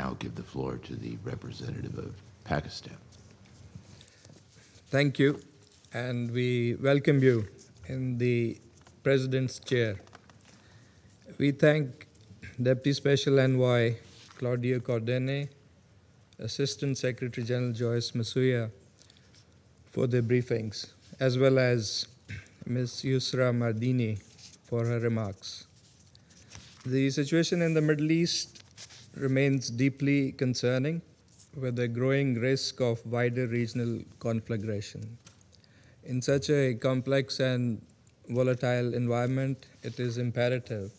now give the floor to the representative of Pakistan. Thank you, and we welcome you in the President's chair. We thank Deputy Special Envoy Claudio Cordene, Assistant Secretary General Joyce Masuya for their briefings, as well as Ms. Yusra Mardini for her remarks. The situation in the Middle East remains deeply concerning, with a growing risk of wider regional conflagration. In such a complex and volatile environment, it is imperative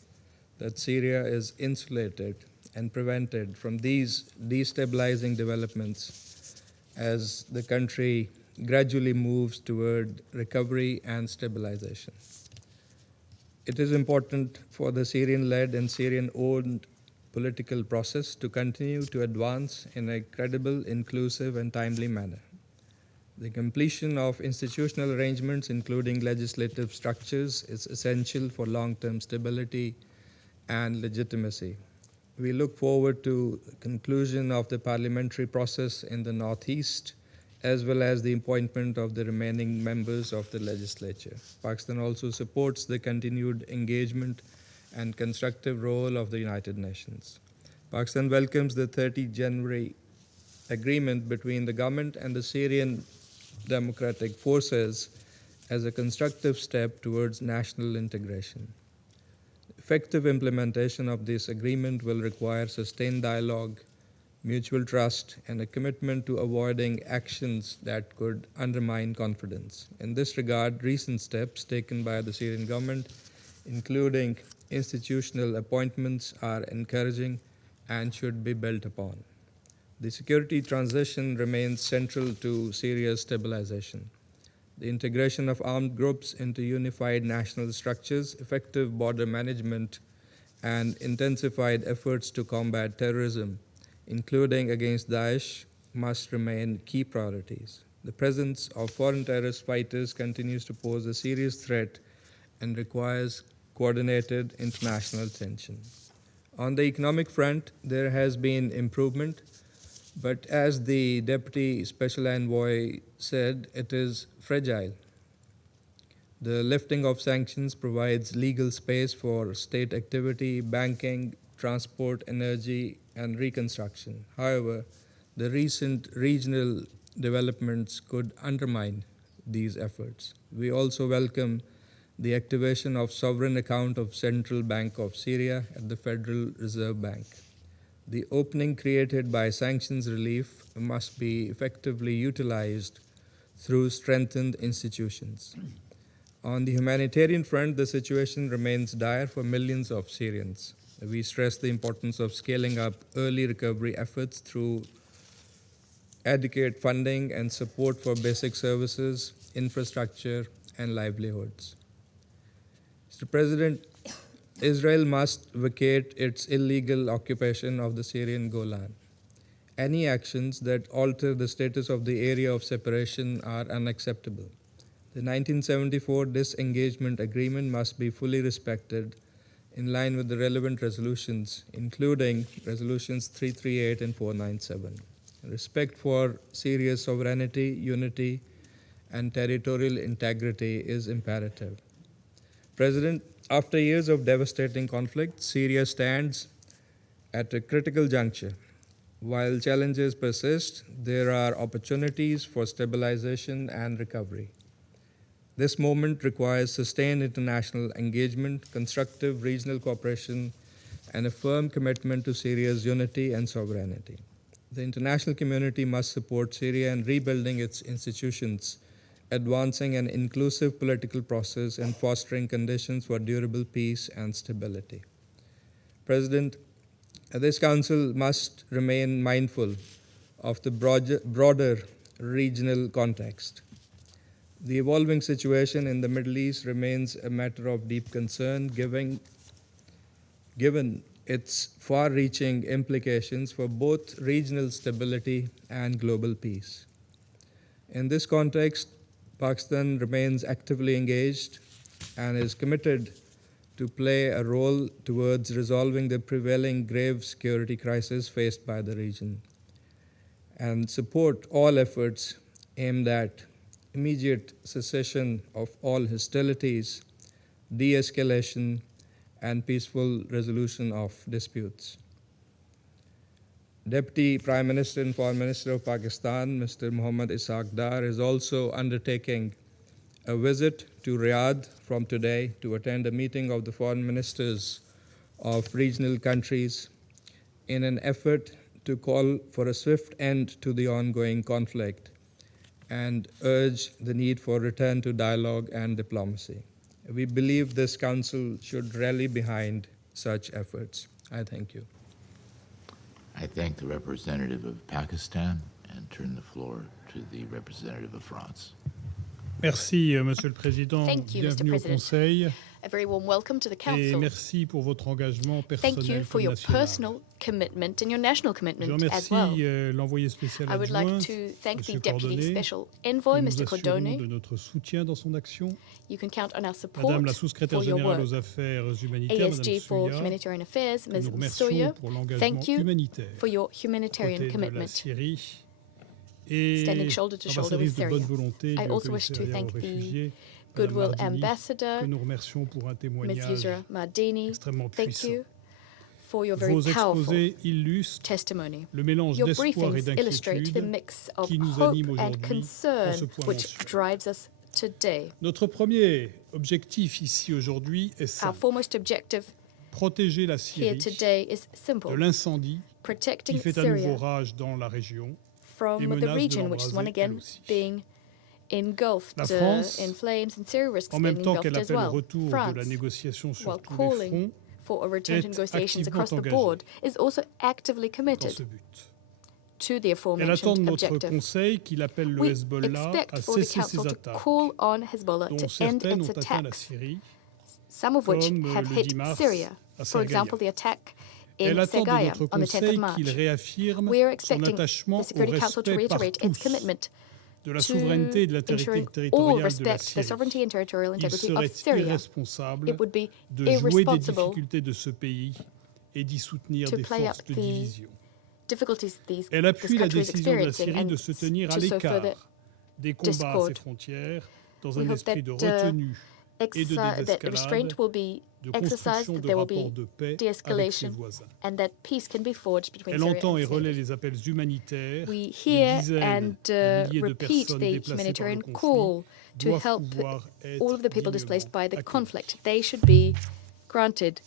that Syria is insulated and prevented from these destabilizing developments as the country gradually moves toward recovery and stabilization. It is important for the Syrian-led and Syrian-owned political process to continue to advance in a credible, inclusive, and timely manner. The completion of institutional arrangements, including legislative structures, is essential for long-term stability and legitimacy. We look forward to the conclusion of the parliamentary process in the Northeast, as well as the appointment of the remaining members of the legislature. Pakistan also supports the continued engagement and constructive role of the United Nations. Pakistan welcomes the 30 January agreement between the government and the Syrian Democratic Forces as a constructive step towards national integration. Effective implementation of this agreement will require sustained dialogue, mutual trust, and a commitment to avoiding actions that could undermine confidence. In this regard, recent steps taken by the Syrian government, including institutional appointments, are encouraging and should be built upon. The security transition remains central to Syria's stabilization. The integration of armed groups into unified national structures, effective border management, and intensified efforts to combat terrorism, including against Daesh, must remain key priorities. The presence of foreign terrorist fighters continues to pose a serious threat and requires coordinated international attention. On the economic front, there has been improvement, but as the Deputy Special Envoy said, it is fragile. The lifting of sanctions provides legal space for state activity, banking, transport, energy, and reconstruction. However, the recent regional developments could undermine these efforts. We also welcome the activation of sovereign account of Central Bank of Syria at the Federal Reserve Bank. The opening created by sanctions relief must be effectively utilized through strengthened institutions. On the humanitarian front, the situation remains dire for millions of Syrians. We stress the importance of scaling up early recovery efforts through adequate funding and support for basic services, infrastructure, and livelihoods. Mr. President, Israel must vacate its illegal occupation of the Syrian Golan. Any actions that alter the status of the area of separation are unacceptable. The 1974 disengagement agreement must be fully respected in line with the relevant resolutions, including resolutions 338 and 497. Respect for Syria's sovereignty, unity, and territorial integrity is imperative. President, after years of devastating conflict, Syria stands at a critical juncture. While challenges persist, there are opportunities for stabilization and recovery. This moment requires sustained international engagement, constructive regional cooperation, and a firm commitment to Syria's unity and sovereignty. The international community must support Syria in rebuilding its institutions, advancing an inclusive political process, and fostering conditions for durable peace and stability. President, this Council must remain mindful of the broader regional context. The evolving situation in the Middle East remains a matter of deep concern, given its far-reaching implications for both regional stability and global peace. In this context, Pakistan remains actively engaged and is committed to play a role towards resolving the prevailing grave security crisis faced by the region, and support all efforts aimed at immediate cessation of all hostilities, de-escalation, and peaceful resolution of disputes. Deputy Prime Minister and Foreign Minister of Pakistan, Mr. Mohammad Ishaq Dar, is also undertaking a visit to Riyadh from today to attend a meeting of the foreign ministers of regional countries in an effort to call for a swift end to the ongoing conflict and urge the need for return to dialogue and diplomacy. We believe this Council should rally behind such efforts. I thank you. I thank the representative of Pakistan and turn the floor to the representative of France. Merci, Monsieur le Président. Thank you, Mr. Bienvenue au President. Conseil. A very warm welcome to the Et Council. merci pour votre engagement personnel Thank you for comme your national. personal commitment and your national Je commitment remercie as well. l'envoyé spécial I would adjoint, like to thank the Monsieur Deputy Cordonnet. Special Envoy, Nous Mr. nous assurons Cordone. de notre soutien dans son action. You can count on our support Madame la sous-secrétaire for your générale work. aux affaires humanitaires, Madame ASG for Souya, Humanitarian Affairs, nous Ms. remercions Soya, pour l'engagement thank you humanitaire for your aux humanitarian côtés de la commitment. Syrie. Et Standing shoulder to shoulder with ambassadrice de bonne Syria. volonté I du also wish to commissariat thank aux the réfugiés, Goodwill Madame Mardini, Ambassador, que nous remercions pour un Ms. témoignage Yusra Mardini. extrêmement Thank puissant. you for your very Vos powerful exposés illustrent testimony. le mélange Your d'espoir et briefings illustrate the d'inquiétude mix of qui nous hope anime and aujourd'hui en concern ce point which mentionné. drives us today. Notre premier objectif ici aujourd'hui est Our simple. foremost objective Protéger la here Syrie today is de simple. l'incendie qui Protecting fait à nouveau Syria rage dans la région et from the menace de region, which is l'embraser one elle again aussi. being engulfed La France, in flames, and Syria risks En being même temps engulfed qu'elle as appelle au well. retour de France, la négociation sur while tous les calling fronts for a return to est negotiations activement across the engagée board, is also actively dans committed ce but. to the Elle attend de aforementioned notre objective. Conseil qu'il appelle le We Hezbollah expect à for the cesser ses Council to attaques, call on Hezbollah dont to end certaines its ont atteint la attacks, Syrie, some of which comme have le hit 10 mars Syria. à For Sergueïa. example, the attack Elle in attend de Sergueïa notre on the 10th of Conseil March. qu'il réaffirme We are son expecting attachement the au Security Council to respect par reiterate its tous commitment de la to souveraineté et de l'intégrité ensuring all territoriale de la respect the Syrie. sovereignty and territorial Il integrity of serait Syria. irresponsable It would be de jouer des irresponsible difficultés de ce pays et d'y soutenir to des play forces up de the division. difficulties this Elle appuie la country is décision de la experiencing Syrie de and se tenir à to sow further l'écart des combats à ses discord. frontières dans We un hope esprit de that, retenue et de that désescalade, restraint will be de exercised, construction that de there will rapports be de paix avec ses de-escalation, voisins. and that peace can be forged between Elle Syria entend and et its relaie neighbors. les appels humanitaires. We Des hear dizaines and de milliers de repeat personnes the déplacées par le humanitarian conflit call to doivent help pouvoir être all of the people dignement displaced by the accueillies. conflict. They should be granted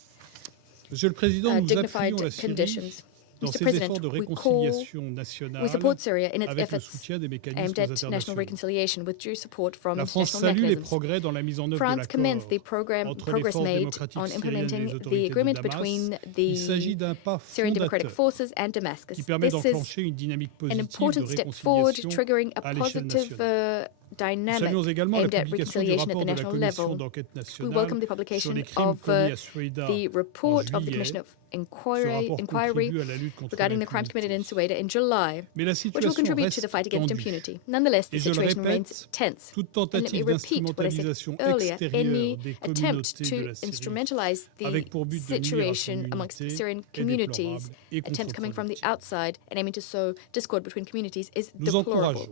Monsieur le Président, nous dignified appuyons la Syrie conditions. dans Mr. ses President, efforts de we réconciliation we nationale support Syria in its avec le efforts soutien des mécanismes aimed at national internationaux. reconciliation with due support from La France international salue les mechanisms. progrès dans la mise en œuvre de France commends the l'accord entre les progress forces made démocratiques on syriennes et implementing les the autorités de agreement Damas. between Il s'agit the d'un pas Syrian Democratic fondateur Forces and Damascus. qui permet This is d'enclencher une dynamique an positive de important step forward, réconciliation triggering a à l'échelle positive nationale. Nous dynamic saluons également la aimed at publication du reconciliation at rapport the de la national Commission level. d'enquête We nationale welcome the sur publication les crimes of commis à Soueïda the en report of the juillet. Commission of Ce Inquiry rapport contribue à la lutte contre regarding the crimes committed in l'impunité. Sueda in July, Mais la which will situation contribute to the reste fight against tendue. impunity. Nonetheless, the Et je le situation remains répète, tense. toute And let me tentative repeat what I said d'instrumentalisation earlier. extérieure Any des attempt communautés de to la Syrie instrumentalize the avec pour but de nuire à son situation amongst unité Syrian est communities, déplorable et attempts coming from the contre-productive. outside and aiming to sow discord between communities is Nous deplorable. encourageons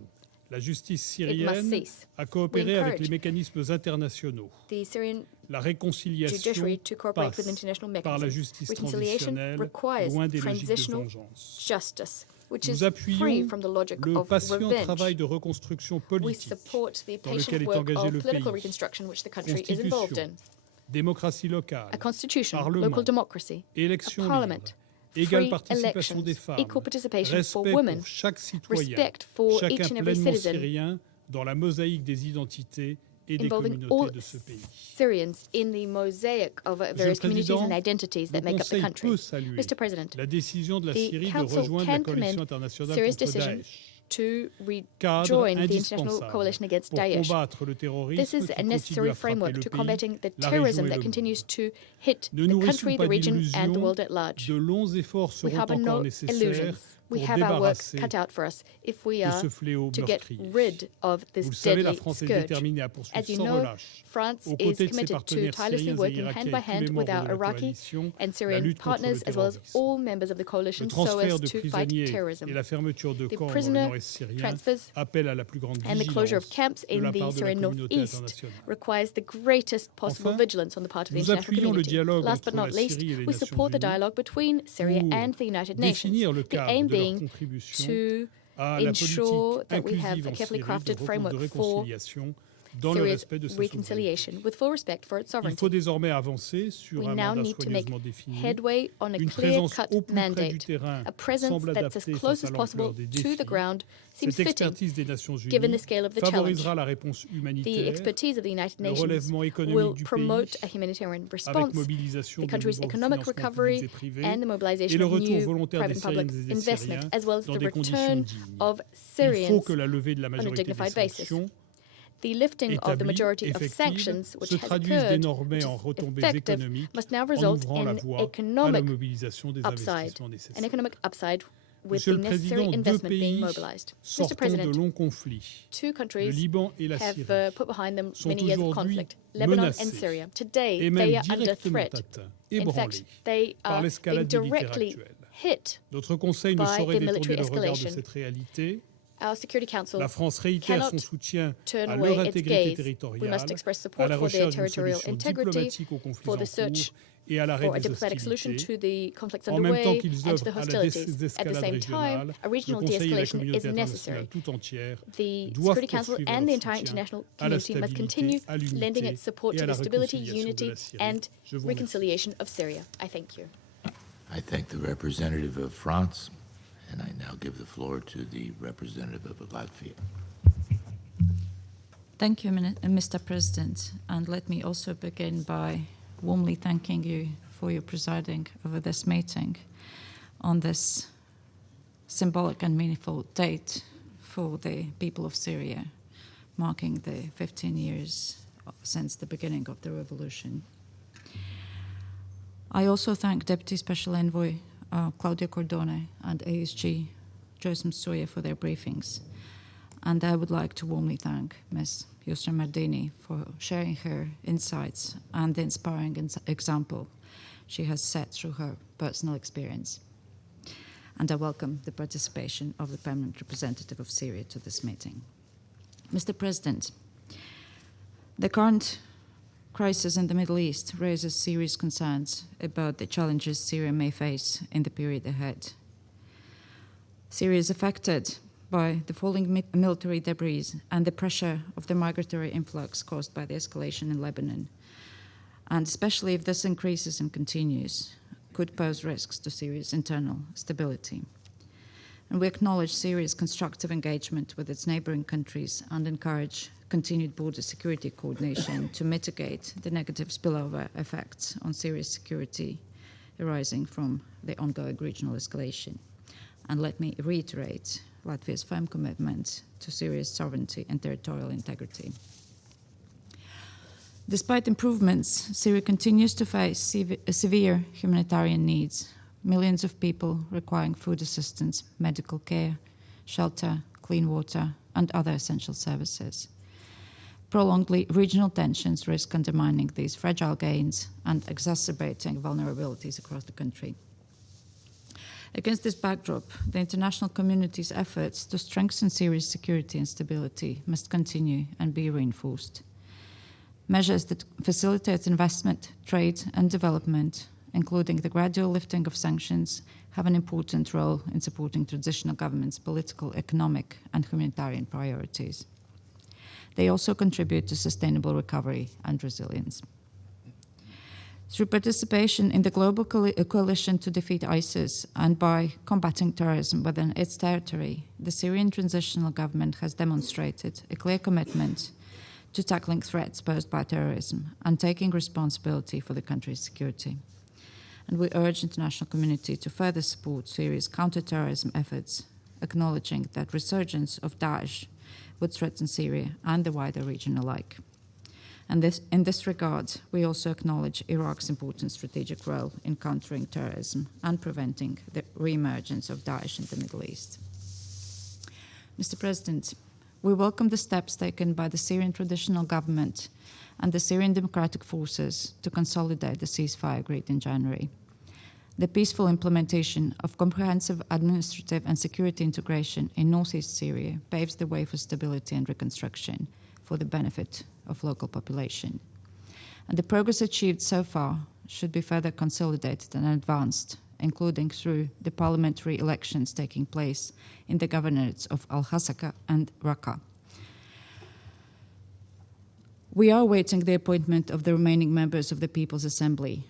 la justice syrienne cease. à coopérer We avec encourage les mécanismes internationaux. The Syrian La réconciliation judiciary to cooperate with passe international par la mechanisms. justice Reconciliation transitionnelle, requires loin des logiques de transitional vengeance. justice, which Nous is free appuyons from the logic le of patient revenge. travail de reconstruction We politique, support the dans lequel patient est work engagé of le political pays. reconstruction which the country is involved in. démocratie locale, A constitution, Parlement, local democracy, a élections parliament, libres, égale free participation des elections, femmes, equal participation for respect women, pour chaque citoyen, respect for chacun each and every pleinement citizen, syrien dans la mosaïque des identités et des involving all communautés de ce pays. Syrians in the mosaic of various communities Président, and identities that le make up the Conseil country. peut saluer Mr. President, la décision de la the Syrie de Council rejoindre la can coalition commend internationale Syria's contre decision Daesh, to cadre rejoin the international indispensable coalition against pour Daesh. combattre le terrorisme This is qui a continue necessary à frapper framework le to pays, combating the la terrorism région et that le continues monde. to hit Ne the nourrissons country, pas the region, d'illusions, and the world at large. de longs efforts We seront harbor encore no nécessaires illusions. we pour have our work débarrasser cut out for us if we de are ce fléau to get meurtrier. rid of this Vous le savez, la deadly France est scourge. déterminée à poursuivre As you sans know, relâche, France aux is côtés de ses committed to partenaires tirelessly syriens et working hand irakiens by et tous les hand with membres our de la Iraqi coalition, and la Syrian lutte contre le partners, as well as terrorisme. all members of the Le coalition, so transfert as de to fight prisonniers terrorism. et la fermeture de The camps dans le prisoner nord-est syrien transfers appellent à la plus grande and the closure of vigilance camps de in la the part de la Syrian communauté northeast internationale. requires the greatest possible Enfin, vigilance on the part of the nous international appuyons le community. dialogue Last but entre not la least, Syrie et les we Nations support the Unies dialogue between Syria pour and the United Nations, définir le the cadre aim de leur being contribution to à la ensure politique that we have inclusive a en carefully Syrie crafted de framework for réconciliation dans le Syria's respect de sa souveraineté. reconciliation with full respect for its Il faut sovereignty. désormais avancer sur We un now mandat need to make soigneusement défini, headway on a une présence au clear-cut plus près du mandate. terrain A presence semble that's as adaptée close face à as possible l'ampleur des to the défis. ground seems Cette fitting expertise des Nations given the Unies scale of the favorisera challenge. la réponse The humanitaire, expertise of the United le Nations relèvement économique will du promote a pays, humanitarian avec response, mobilisation the de country's nouveaux economic financements publics recovery, et privés, and the et mobilization le of retour new volontaire des private and public Syriennes et des investment, Syriens as well as dans the des conditions return dignes. of Il faut Syrians que la levée de la on a majorité des dignified basis. sanctions The lifting of the établies, majority of effectives, sanctions, which se has traduisent occurred, désormais which en is retombées effective, économiques must now en result ouvrant la in voie à la economic mobilisation des upside, investissements an nécessaires. economic upside with Monsieur the le necessary Président, deux investment being pays mobilized. Mr. sortant de President, longs conflits, two le countries Liban et la have Syrie, put behind them sont many years of aujourd'hui conflict, Lebanon and menacés Syria. Today, et they même are under directement threat. atteints, In ébranlés fact, they par are being l'escalade militaire directly actuelle. hit. Notre Conseil ne by saurait the military détourner le regard de escalation. cette réalité. Our Security Council La France réitère cannot son soutien turn à away leur its intégrité gaze. We territoriale, must express à support la for their recherche d'une territorial solution integrity, diplomatique aux conflits for en the search cours et à l'arrêt for a des diplomatic solution hostilités. to the conflicts En même temps underway qu'ils and to the œuvrent à la hostilities. At the désescalade same time, régionale, a le regional Conseil et la de-escalation communauté is internationale necessary. tout entière The doivent Security Council poursuivre and leur the entire soutien international à la community must stabilité, continue à l'unité lending its support et to à the la stability, réconciliation de unity, la Syrie. and Je vous remercie. reconciliation of Syria. I thank you. I thank the representative of France, and I now give the floor to the representative of Latvia. Thank you, Mr. President, and let me also begin by warmly thanking you for your presiding over this meeting on this symbolic and meaningful date for the people of Syria, marking the 15 years since the beginning of the revolution. I also thank Deputy Special Envoy Claudia Cordone and ASG Joseph Soya for their briefings. And I would like to warmly thank Ms. Yusra Mardini for sharing her insights and the inspiring example she has set through her personal experience. And I welcome the participation of the permanent representative of Syria to this meeting. Mr. President, the current crisis in the Middle East raises serious concerns about the challenges Syria may face in the period ahead. Syria is affected by the falling military debris and the pressure of the migratory influx caused by the escalation in Lebanon, and especially if this increases and continues, could pose risks to Syria's internal stability. And we acknowledge Syria's constructive engagement with its neighboring countries and encourage continued border security coordination to mitigate the negative spillover effects on Syria's security arising from the ongoing regional escalation. And let me reiterate Latvia's firm commitment to Syria's sovereignty and territorial integrity. Despite improvements, Syria continues to face severe humanitarian needs, millions of people requiring food assistance, medical care, shelter, clean water, and other essential services. Prolonged regional tensions risk undermining these fragile gains and exacerbating vulnerabilities across the country. Against this backdrop, the international community's efforts to strengthen Syria's security and stability must continue and be reinforced. Measures that facilitate investment, trade, and development, including the gradual lifting of sanctions, have an important role in supporting transitional government's political, economic, and humanitarian priorities. They also contribute to sustainable recovery and resilience. Through participation in the global coalition to defeat ISIS and by combating terrorism within its territory, the Syrian transitional government has demonstrated a clear commitment to tackling threats posed by terrorism and taking responsibility for the country's security. And we urge the international community to further support Syria's counter-terrorism efforts, acknowledging that resurgence of Daesh would threaten Syria and the wider region alike. And in this regard, we also acknowledge Iraq's important strategic role in countering terrorism and preventing the re-emergence of Daesh in the Middle East. Mr. President, we welcome the steps taken by the Syrian transitional government and the Syrian Democratic Forces to consolidate the ceasefire agreed in January. The peaceful implementation of comprehensive administrative and security integration in northeast Syria paves the way for stability and reconstruction for the benefit of local population. And the progress achieved so far should be further consolidated and advanced, including through the parliamentary elections taking place in the governorates of Al-Hasaka and Raqqa. We are awaiting the appointment of the remaining members of the People's Assembly,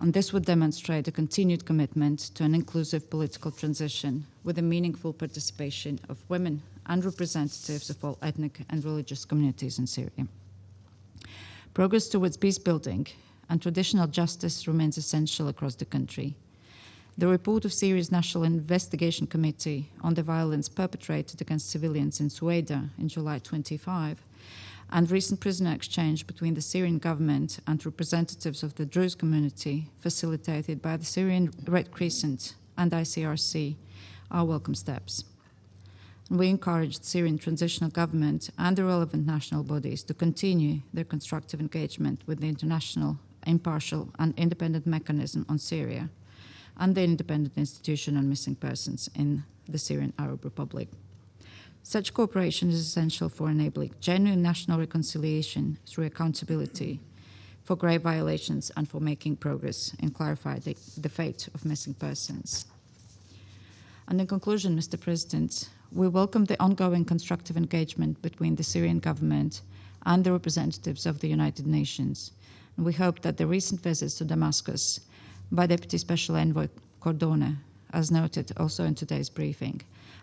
and this would demonstrate a continued commitment to an inclusive political transition with a meaningful participation of women and representatives of all ethnic and religious communities in Syria. Progress towards peace building and traditional justice remains essential across the country. The report of Syria's National Investigation Committee on the violence perpetrated against civilians in Sueda in July 25 and recent prisoner exchange between the Syrian government and representatives of the Druze community facilitated by the Syrian Red Crescent and ICRC are welcome steps. And we encourage the Syrian transitional government and the relevant national bodies to continue their constructive engagement with the international, impartial and independent mechanism on Syria and the Independent Institution on Missing Persons in the Syrian Arab Republic. Such cooperation is essential for enabling genuine national reconciliation through accountability for grave violations and for making progress in clarifying the fate of missing persons. And in conclusion, Mr. President, we welcome the ongoing constructive engagement between the Syrian government and the representatives of the United Nations. And we hope that the recent visits to Damascus by Deputy Special Envoy Cordone, as noted also in today's briefing,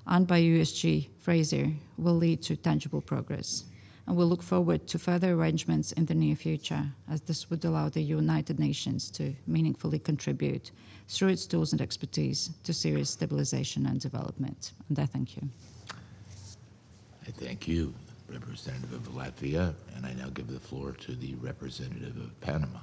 and by USG Fraser will lead to tangible progress. And we look forward to further arrangements in the near future, as this would allow the United Nations to meaningfully contribute through its tools and expertise to Syria's stabilization and development. And I thank you. I thank you, Representative of Latvia, and I now give the floor to the representative of Panama.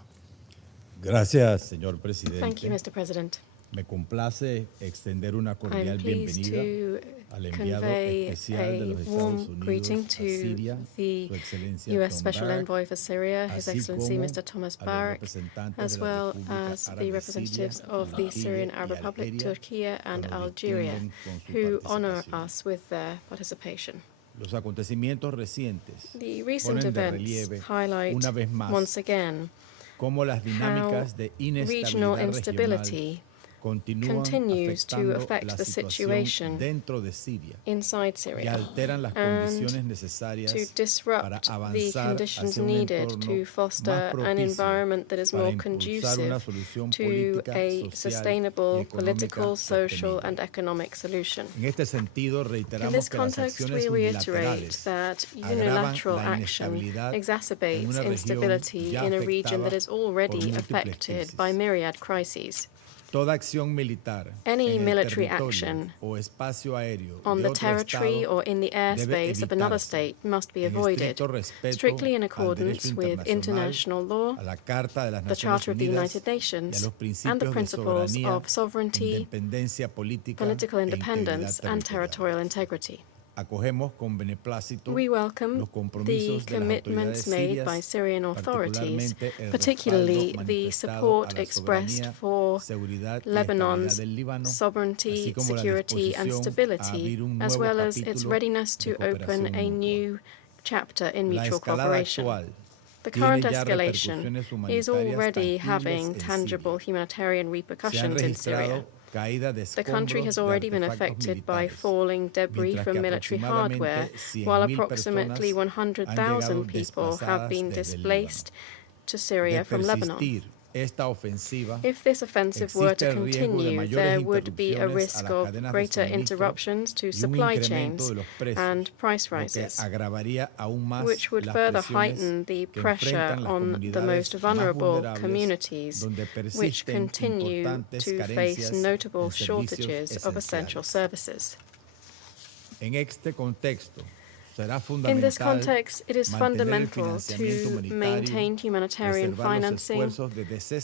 Gracias, señor presidente. Thank you, Mr. President. Me complace extender una cordial I'm pleased bienvenida to al enviado convey especial de los a Estados warm Unidos greeting a to Siria, the Su Excelencia U.S. Tom Special Barrack, Envoy for Syria, His así Excellency como Mr. Thomas a los Barrack, representantes as de la well República as Árabe the Siria, representatives of the Argelia Syrian y Arab Republic, Algeria, Turkey and que nos Algeria, distinguen con su who honor participación. us with their participation. Los acontecimientos recientes The recent ponen de events relieve highlight una vez más once again cómo las dinámicas de regional inestabilidad instability continúan continues to afectando affect la the situación situation dentro de Siria inside y Syria alteran las and condiciones necesarias to para disrupt the avanzar conditions hacia un needed entorno to foster más an propicio environment that is para more impulsar una conducive solución to política, a social y sustainable económica political, social, sostenible. and economic solution. En este sentido, In reiteramos this que las context, acciones we reiterate unilaterales that agravan unilateral la action inestabilidad en exacerbates una región instability ya in a region that afectada is already por múltiples affected by crisis. myriad crises. Toda acción militar Any en el military territorio action o espacio aéreo on de the otro territory estado or in the airspace of another evitarse state must be en avoided, estricto respeto strictly in al accordance derecho with international law, a la Carta de las the Naciones Charter of the Unidas United y a Nations, los and the principios de principles soberanía, of sovereignty, independencia política political e independence, integridad and territorial. territorial integrity. Acogemos con beneplácito We welcome los the compromisos de las commitments autoridades made sirias, by Syrian authorities, particularmente el particularly respaldo the manifestado support a la expressed soberanía, for seguridad y Lebanon's estabilidad del Líbano, sovereignty, así como la security, and disposición a stability, abrir un as nuevo well as its capítulo readiness de to open cooperación a mutua. new chapter in La mutual escalada cooperation. actual The tiene current ya escalation repercusiones is humanitarias already tangibles having en tangible Siria. humanitarian Se han repercussions in Syria. registrado caída de The country has escombros de already been artefactos affected by militares, falling debris mientras from que military hardware, aproximadamente while 100.000 approximately personas han 100,000 llegado people have been desplazadas desde el displaced to Syria De from Lebanon. persistir esta ofensiva, If this offensive were to existe el riesgo de continue, mayores there would be a interrupciones a risk las of cadenas de greater suministro interruptions to y un supply incremento chains de los precios, and price lo que rises, agravaría aún más which would las further presiones heighten the que pressure enfrentan las on the comunidades most más vulnerable vulnerables, communities, donde which persisten continue importantes to face carencias notable en servicios shortages of essential esenciales. services. En este contexto, In this context, it is fundamental to maintain humanitarian financing,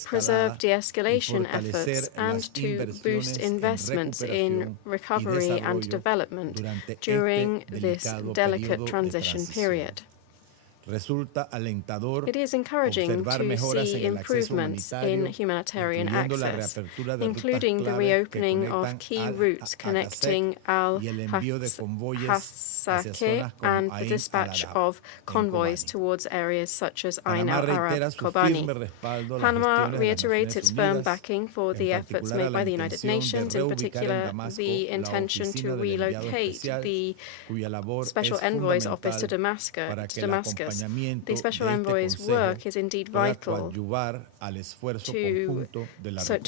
preserve de-escalation efforts, and to boost investments in recovery and development during this delicate transition period. It is encouraging to see improvements in humanitarian access, including the reopening of key routes connecting Al-Hasake and the dispatch of convoys towards areas such as Ain al-Arab Kobani. Panama reiterates its firm backing for the efforts made by the United Nations, in particular the intention to relocate the Special Envoy's office to Damascus. The Special Envoy's work is indeed vital to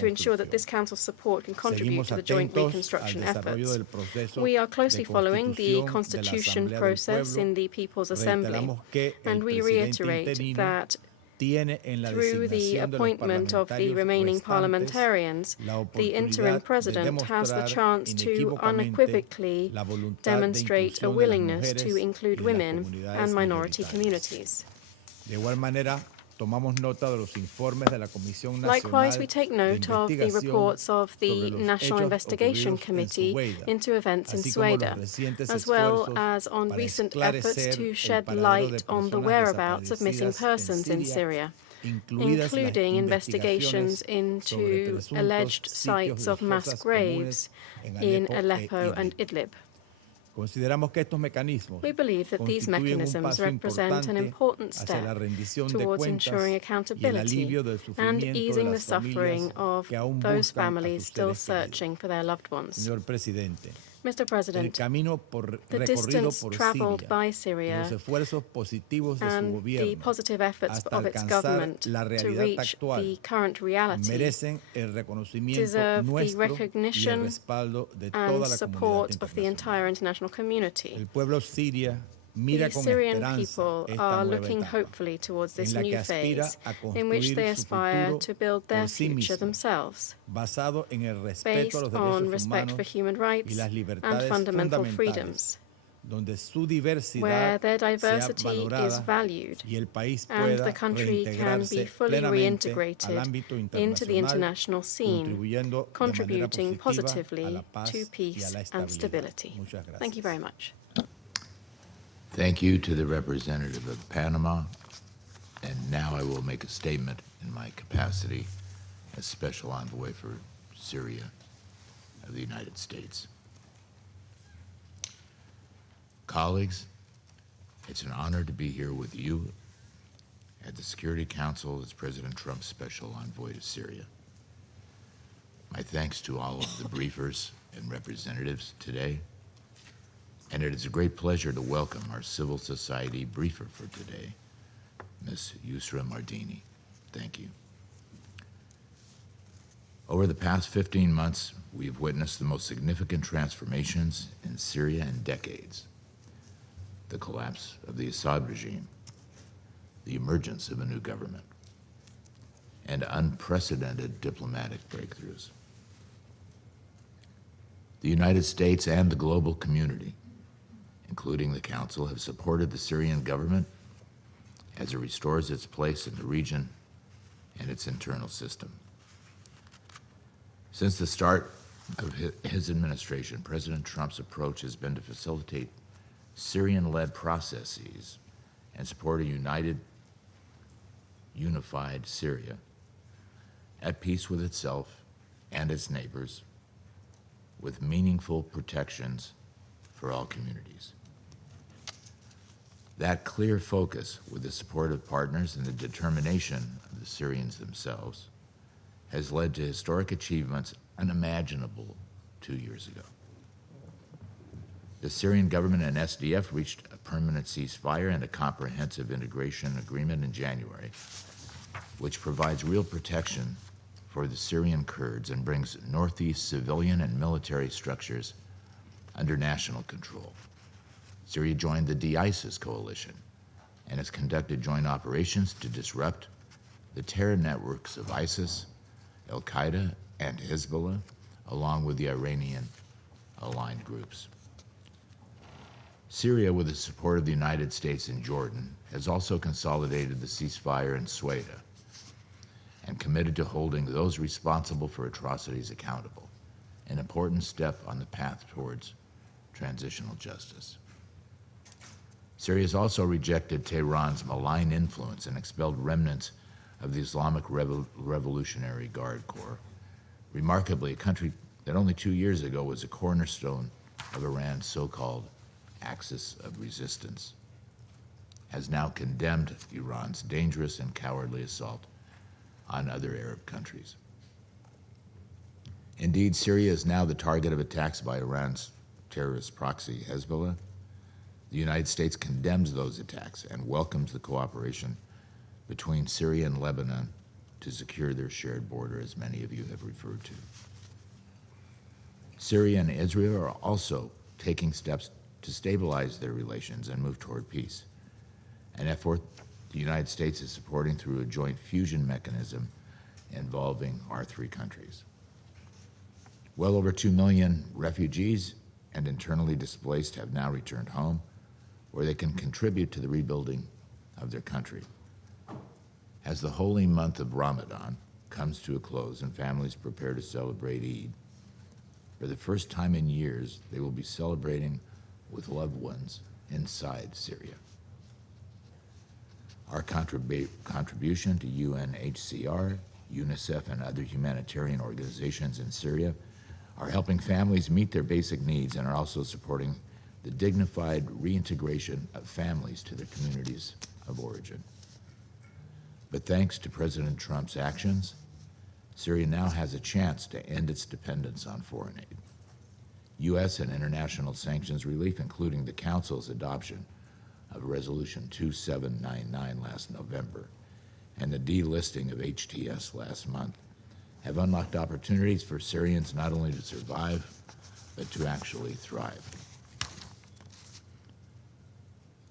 ensure that this Council's support can contribute to the joint reconstruction efforts. We are closely following the constitution process in the People's Assembly, and we reiterate that through the appointment of the remaining parliamentarians, the interim president has the chance to unequivocally demonstrate a willingness to include women and minority communities. Likewise, we take note of the reports of the National Investigation Committee into events in Sweden, as well as on recent efforts to shed light on the whereabouts of missing persons in Syria, including investigations into alleged sites of mass graves in Aleppo and Idlib. We believe that these mechanisms represent an important step towards ensuring accountability and easing the suffering of those families still searching for their loved ones. Mr. President, the distance traveled by Syria and the positive efforts of its government to reach the current reality deserve the recognition and support of the entire international community. The Syrian people are looking hopefully towards this new phase in which they aspire to build their future themselves, based on respect for human rights and fundamental freedoms, where their diversity is valued and the country can be fully reintegrated into the international scene, contributing positively to peace and stability. Thank you very much. Thank you to the representative of Panama. And now I will make a statement in my capacity as Special Envoy for Syria of the United States. Colleagues, it's an honor to be here with you at the Security Council as President Trump's Special Envoy to Syria. My thanks to all of the briefers and representatives today. And it is a great pleasure to welcome our civil society briefer for today, Ms. Yusra Mardini. Thank you. Over the past 15 months, we have witnessed the most significant transformations in Syria in decades. The collapse of the Assad regime, the emergence of a new government, and unprecedented diplomatic breakthroughs. The United States and the global community, including the Council, have supported the Syrian government as it restores its place in the region and its internal system. Since the start of his administration, President Trump's approach has been to facilitate Syrian-led processes and support a unified Syria at peace with itself and its neighbors, with meaningful protections for all communities. That clear focus, with the support of partners and the determination of the Syrians themselves, has led to historic achievements unimaginable 2 years ago. The Syrian government and SDF reached a permanent ceasefire and a comprehensive integration agreement in January, which provides real protection for the Syrian Kurds and brings northeast civilian and military structures under national control. Syria joined the de-ISIS coalition and has conducted joint operations to disrupt the terror networks of ISIS, Al-Qaeda, and Hezbollah, along with the Iranian-aligned groups. Syria, with the support of the United States and Jordan, has also consolidated the ceasefire in Ceuta and committed to holding those responsible for atrocities accountable, an important step on the path towards transitional justice. Syria has also rejected Tehran's malign influence and expelled remnants of the Islamic Revolutionary Guard Corps. Remarkably, a country that only 2 years ago was a cornerstone of Iran's so-called axis of resistance, has now condemned Iran's dangerous and cowardly assault on other Arab countries. Indeed, Syria is now the target of attacks by Iran's terrorist proxy, Hezbollah. The United States condemns those attacks and welcomes the cooperation between Syria and Lebanon to secure their shared border, as many of you have referred to. Syria and Israel are also taking steps to stabilize their relations and move toward peace, an effort the United States is supporting through a joint fusion mechanism involving our three countries. Well over 2 million refugees and internally displaced have now returned home, where they can contribute to the rebuilding of their country. As the holy month of Ramadan comes to a close and families prepare to celebrate Eid, for the first time in years, they will be celebrating with loved ones inside Syria. Our contribution to UNHCR, UNICEF, and other humanitarian organizations in Syria are helping families meet their basic needs and are also supporting the dignified reintegration of families to their communities of origin. But thanks to President Trump's actions, Syria now has a chance to end its dependence on foreign aid. U.S. and international sanctions relief, including the Council's adoption of Resolution 2799 last November and the delisting of HTS last month, have unlocked opportunities for Syrians not only to survive, but to actually thrive.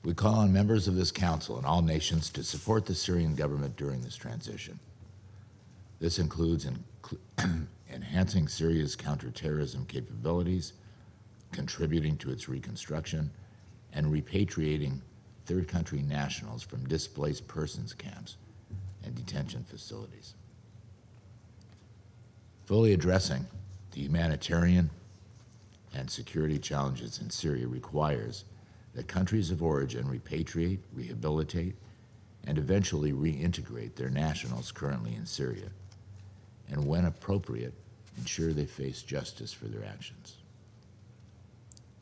We call on members of this Council and all nations to support the Syrian government during this transition. This includes enhancing Syria's counterterrorism capabilities, contributing to its reconstruction, and repatriating third country nationals from displaced persons camps and detention facilities. Fully addressing the humanitarian and security challenges in Syria requires that countries of origin repatriate, rehabilitate, and eventually reintegrate their nationals currently in Syria, and when appropriate, ensure they face justice for their actions.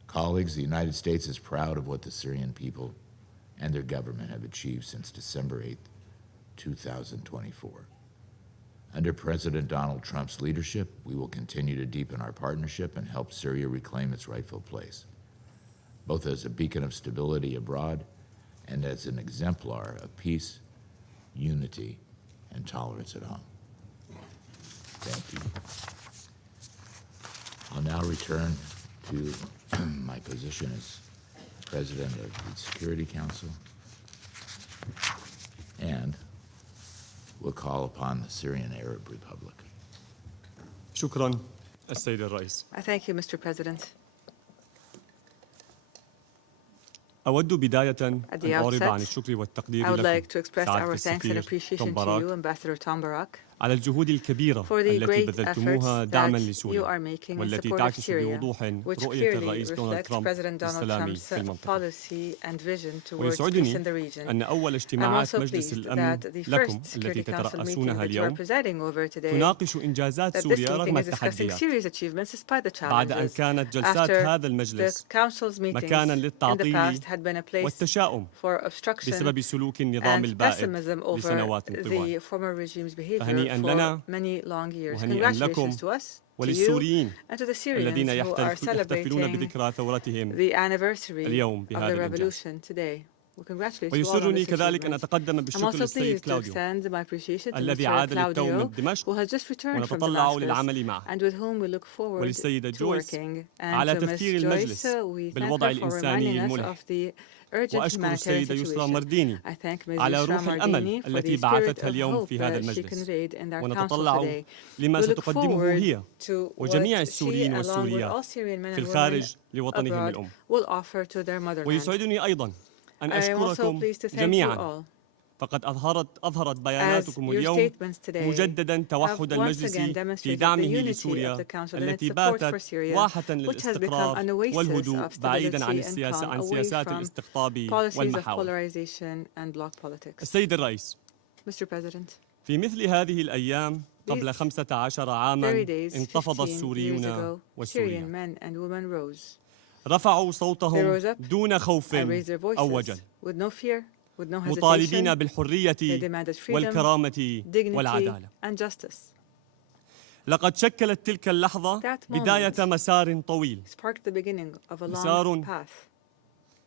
Colleagues, the United States is proud of what the Syrian people and their government have achieved since December 8, 2024. Under President Donald Trump's leadership, we will continue to deepen our partnership and help Syria reclaim its rightful place, both as a beacon of stability abroad and as an exemplar of peace, unity, and tolerance at home. Thank you. I'll now return to my position as President of the Security Council, and we'll call upon the Syrian Arab Republic. شكرا السيد الرئيس. I thank you, Mr. President. أود بداية أن At the أعرب عن outset, الشكر والتقدير I would like لكم to express سعادة our thanks and السفير appreciation توم to you, باراك Ambassador Tom Barak, على الجهود الكبيرة for the التي great بذلتموها efforts دعما that you لسوريا are making in والتي support of تعكس Syria, بوضوح which رؤية clearly الرئيس دونالد reflects ترامب President Donald للسلام Trump's في المنطقة. policy and vision towards peace ويسعدني in the region. أن أول I'm اجتماعات also مجلس pleased الأمن that the لكم first التي Security Council meeting تترأسونها that you are اليوم presiding over today, تناقش إنجازات that this سوريا meeting رغم is discussing التحديات Syria's achievements despite the بعد أن challenges. كانت جلسات After هذا the المجلس Council's meetings مكانا in the للتعطيل past had been a place والتشاؤم for obstruction بسبب سلوك النظام and البائد pessimism over لسنوات طوال. the former regime's behavior فهنيئا for لنا many long years. وهنيئا لكم Congratulations to us, to you, وللسوريين and to the الذين Syrians who are يحتفلون celebrating بذكرى ثورتهم the anniversary اليوم of the بهذا الإنجاز. revolution today. We congratulate you all on ويسرني this كذلك أن achievement. أتقدم I'm بالشكر also للسيد pleased to كلاوديو extend my appreciation to الذي Mr. عاد للتو من Claudio, دمشق who has just returned from ونتطلع Damascus, للعمل معه and with whom we look forward وللسيدة to جويس working. And على to Ms. تذكير Joyce, المجلس we thank بالوضع her for الإنساني reminding us الملح of the urgent وأشكر humanitarian السيدة يسرى situation. مرديني I thank Ms. على Yusra روح الأمل Mardini for the التي spirit بعثتها of اليوم hope في هذا that she المجلس conveyed in our council ونتطلع today. لما We look ستقدمه forward هي to وجميع what she, السوريين along with والسوريات all Syrian men في and women الخارج لوطنهم abroad, الأم will offer to their motherland. ويسعدني أيضا أن I am also أشكركم pleased to thank you جميعا all, فقد أظهرت as بياناتكم your اليوم statements today مجددا have توحد once المجلس again في demonstrated the دعمه unity of لسوريا the Council in its التي support for باتت Syria, واحة which has become للاستقرار an oasis والهدوء of بعيدا عن stability and calm عن away سياسات from الاستقطاب policies of والمحاور. polarization and bloc politics. السيد الرئيس، Mr. President, في مثل هذه الأيام قبل these 15 very عاما days, انتفض 15 years السوريون ago, Syrian والسوريات men and women rose. رفعوا They صوتهم rose up دون خوف and raised their أو وجل voices with no fear, with no مطالبين hesitation. بالحرية They demanded freedom, والكرامة dignity, والعدالة. and justice. لقد شكلت تلك اللحظة That moment بداية مسار طويل sparked the beginning of a long مسار path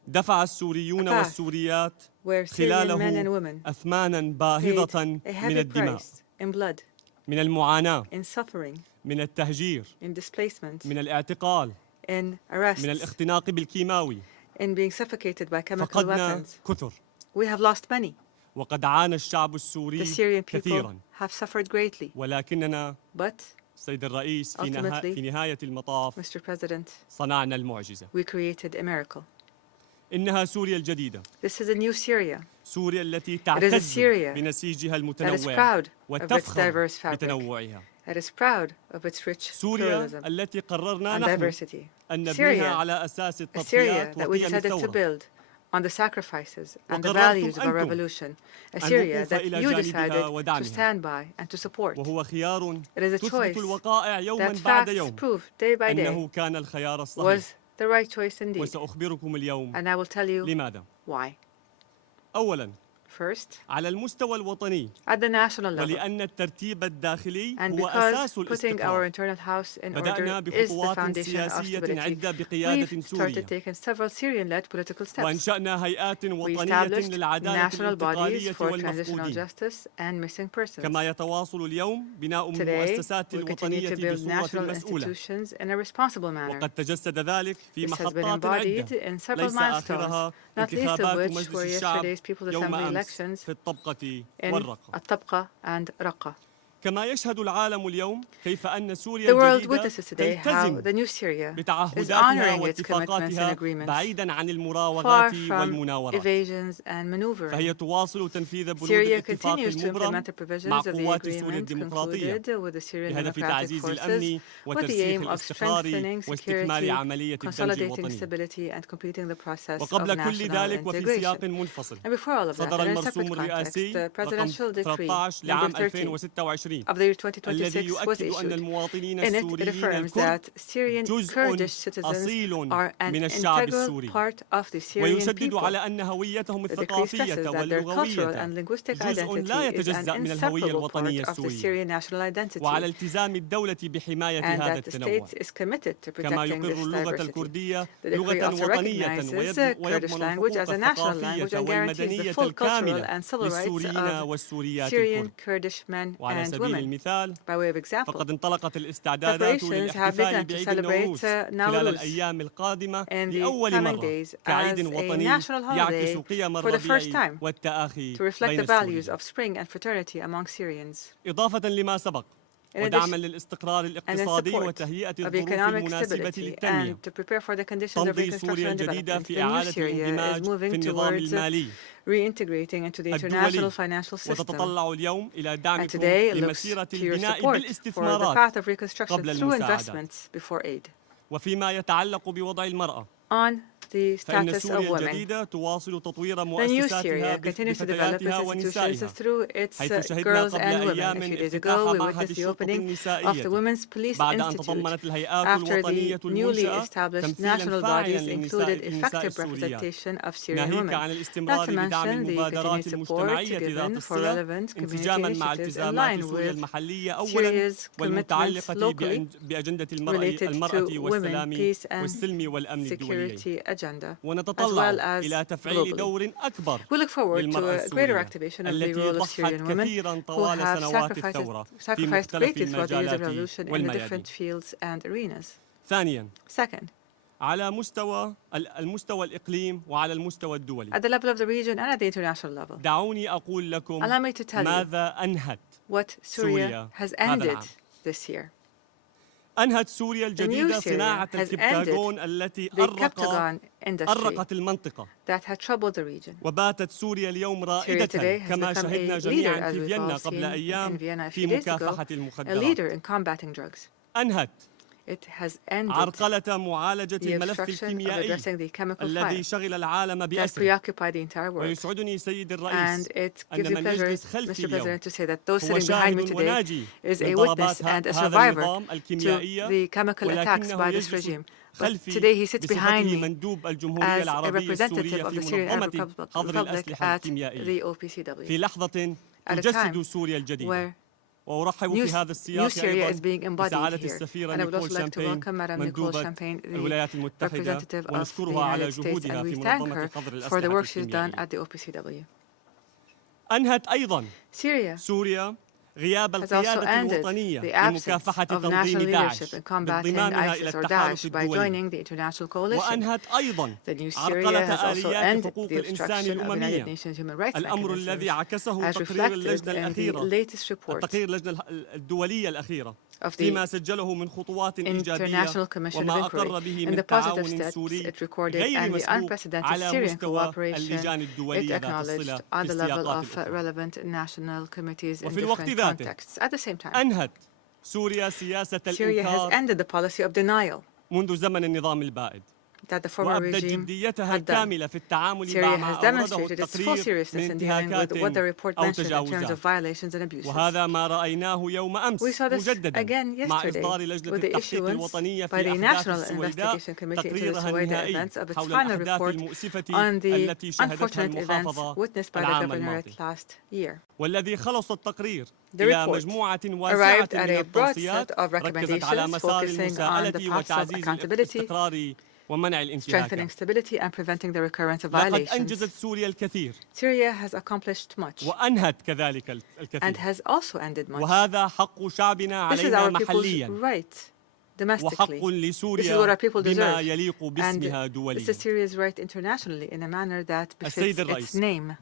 دفع السوريون A path والسوريات where Syrian men and خلاله women أثمانا paid باهظة a من heavy الدماء price in blood, من المعاناة in suffering, من التهجير in displacement, من الاعتقال in من arrests, الاختناق بالكيماوي in being suffocated by chemical فقدنا weapons. كثر We have lost many. وقد عانى الشعب The السوري Syrian people كثيرا have suffered greatly. ولكننا But, سيد الرئيس في ultimately, نهاية المطاف Mr. President, صنعنا المعجزة we created a miracle. إنها سوريا الجديدة This is a new Syria سوريا التي It is a تعتز Syria بنسيجها that is المتنوع proud of its وتفخر diverse fabric, بتنوعها that is proud of its rich سوريا pluralism التي قررنا and نحن diversity. أن نبنيها Syria, على أساس a Syria التضحيات that we وقيم decided to الثورة build on the sacrifices and the وقررتم values of our أنتم revolution. A أن Syria نقف that إلى you جانبها decided to ودعمها stand by and to support. وهو خيار It is a تثبت choice الوقائع يوما that بعد facts يوم prove day by day أنه كان الخيار الصحيح was the right choice indeed. وسأخبركم اليوم And I will tell you لماذا. why. أولا First, على المستوى الوطني at the national level, ولأن الترتيب الداخلي and هو because أساس putting our الاستقرار internal house in بدأنا order is the بخطوات foundation of سياسية stability. عدة بقيادة We've سورية started taking several Syrian-led political steps. وأنشأنا هيئات We وطنية established للعدالة national bodies الانتقالية for transitional والمفقودين justice and missing persons. كما يتواصل اليوم بناء Today, المؤسسات we continue الوطنية to build بصورة national مسؤولة institutions in a responsible manner. وقد تجسد ذلك في This has been محطات embodied عدة in several ليس milestones, آخرها not least of انتخابات which مجلس were الشعب yesterday's People's يوم Assembly أمس elections في الطبقة in والرقة الطبقة and رقة. كما يشهد العالم اليوم كيف أن سوريا The world الجديدة witnesses today how تلتزم the new Syria is بتعهداتها honoring its commitments and واتفاقاتها agreements, بعيدا عن far المراوغات from والمناورات evasions and فهي maneuvering. تواصل تنفيذ بنود Syria الاتفاق continues to المبرم implement the provisions مع of the قوات سوريا agreement الديمقراطية concluded with the Syrian بهدف democratic تعزيز forces الأمن with the وترسيخ aim of الاستقرار strengthening واستكمال security, عملية الدمج consolidating الوطني stability, and completing the process of وقبل كل national ذلك وفي سياق integration. منفصل And before all of that, صدر in a المرسوم separate context, الرئاسي the رقم presidential decree 13 number لعام 13 2026 of the year الذي 2026 was يؤكد أن issued. المواطنين In it, it السوريين affirms الكرد that Syrian جزء Kurdish citizens أصيل are an من الشعب integral السوري part of the Syrian ويشدد people. على أن هويتهم The decree stresses الثقافية that their cultural واللغوية and linguistic جزء identity لا is an يتجزأ من الهوية inseparable part الوطنية of the السورية Syrian national identity, وعلى التزام الدولة بحماية and هذا that the التنوع state is committed to كما protecting يقر this اللغة diversity. الكردية The decree لغة also وطنية recognizes Kurdish ويضمن language as الحقوق a national language الثقافية and guarantees the والمدنية full cultural الكاملة and civil rights للسوريين of والسوريات Syrian الكرد Kurdish men وعلى and سبيل women. المثال By way of example, فقد انطلقت الاستعدادات preparations have للاحتفال begun to بعيد celebrate النوروز خلال Nowruz الأيام القادمة in the لأول coming مرة days كعيد as a وطني national يعكس holiday قيم for the first الربيع time والتآخي to reflect بين the values السوريين of spring and fraternity among Syrians. إضافة لما سبق In ودعما addition, للاستقرار and in الاقتصادي support وتهيئة of الظروف economic المناسبة stability للتنمية and to prepare for the conditions of تمضي سوريا reconstruction and الجديدة development, في the new إعادة Syria is الاندماج في moving النظام towards المالي reintegrating into the الدولي international financial system. وتتطلع اليوم إلى And دعمكم today it looks لمسيرة to your البناء support for the بالاستثمارات path of reconstruction قبل through المساعدات. investments before aid. وفيما يتعلق بوضع المرأة On the فإن status of سوريا women, الجديدة تواصل تطوير the new مؤسساتها Syria continues to develop its بفتياتها institutions ونسائها through its حيث شهدنا girls قبل and women. أيام A few days افتتاح ago, we معهد witnessed the الشرطة opening of النسائية the Women's Police بعد أن Institute تضمنت الهيئات after الوطنية the newly المنشأة established تمثيلا national فاعلا bodies للنساء included effective السوريات representation of Syrian ناهيك women. عن Not الاستمرار to بدعم mention the المبادرات continued support المجتمعية ذات given for الصلة relevant community انسجاما مع initiatives in التزامات line سوريا with المحلية أولا Syria's commitments والمتعلقة locally بأجندة related المرأة to women, والسلام peace and والسلم والأمن الدولي الدوليين security agenda, as well ونتطلع as إلى تفعيل globally. دور أكبر We look forward to للمرأة a greater السورية activation of the التي role of ضحت Syrian women كثيرا who طوال have سنوات الثورة في sacrificed مختلف greatly throughout the years of المجالات revolution in the والميادين. different fields and arenas. ثانيا، Second, على مستوى المستوى الإقليم وعلى المستوى الدولي، at the level of the region and at the international level, دعوني أقول لكم allow me to tell you ماذا أنهت what Syria has ended this year. أنهت سوريا الجديدة صناعة الكبتاغون التي أرقت المنطقة، that had troubled the region. وباتت سوريا اليوم رائدة كما شهدنا جميعا في فيينا قبل أيام في مكافحة A المخدرات. leader in combating drugs. أنهت It has ended عرقلة معالجة the الملف obstruction of الكيميائي addressing the chemical الذي fire شغل العالم that بأسره. preoccupied the entire world. ويسعدني سيد And الرئيس it gives أن me من pleasure, يجلس خلفي Mr. اليوم President, to say that those هو sitting behind me شاهد today وناجي is a من witness ضربات and a هذا survivor النظام to الكيميائية، the chemical attacks ولكنه by this يجلس regime. But خلفي today he sits behind بصفته me مندوب الجمهورية as a العربية السورية representative of في the Syrian Arab منظمة حظر Republic الأسلحة at the الكيميائية OPCW. في لحظة At a تجسد time سوريا الجديدة. where وأرحب new في هذا السياق Syria أيضا is being embodied بسعادة here. السفيرة And I would نيكول also like to شامبين welcome Madam Nicole مندوبة Champagne, the الولايات المتحدة representative of the ونشكرها على United States, جهودها and we في thank منظمة her حظر for the الأسلحة work she's done الكيميائية. at the OPCW. أنهت أيضا Syria سوريا غياب has also القيادة ended الوطنية the absence لمكافحة of national تنظيم leadership داعش in combating بانضمامها إلى ISIS or التحالف Daesh by الدولي. joining the international coalition. وأنهت أيضا The new Syria عرقلة has also آليات ended حقوق the الإنسان obstruction of United الأممية، Nations human rights الأمر الذي mechanisms عكسه as تقرير reflected اللجنة in the الأخيرة latest report تقرير اللجنة الدولية الأخيرة of the فيما سجله من خطوات إيجابية International Commission of وما Inquiry أقر به in من the positive تعاون steps سوري it recorded غير and the مسبوق unprecedented على Syrian مستوى cooperation اللجان it الدولية ذات acknowledged الصلة on في the level السياقات of الأخرى. relevant national committees in وفي الوقت different ذاته contexts. At the same time, أنهت سوريا سياسة Syria has الإنكار ended the policy of denial منذ زمن النظام البائد، that the former وأبدت regime جديتها had done. الكاملة في التعامل Syria مع has ما أورده demonstrated its full التقرير seriousness من in dealing with انتهاكات what the report أو mentioned in terms تجاوزات. of violations and abuses. وهذا ما رأيناه يوم أمس We saw this مجددا again مع yesterday إصدار لجنة with the التحقيق issuance الوطنية by في the أحداث National السويداء Investigation Committee into the تقريرها Suwaida النهائي events of its حول final الأحداث report المؤسفة on the التي شهدتها unfortunate events المحافظة witnessed by the العام governorate الماضي، last year. والذي خلص التقرير The إلى report مجموعة واسعة arrived at من a broad التوصيات set of ركزت على recommendations مسار focusing on the المساءلة paths of وتعزيز accountability, الاستقرار ومنع strengthening الانتهاكات. stability and preventing the recurrence of لقد violations. أنجزت سوريا الكثير Syria has accomplished much وأنهت كذلك and الكثير، has also ended much. وهذا حق شعبنا This is علينا our people's محليا right وحق domestically. This is what لسوريا our people بما deserve. يليق باسمها And this دوليا. is Syria's right internationally in a manner that befits السيد its الرئيس، name.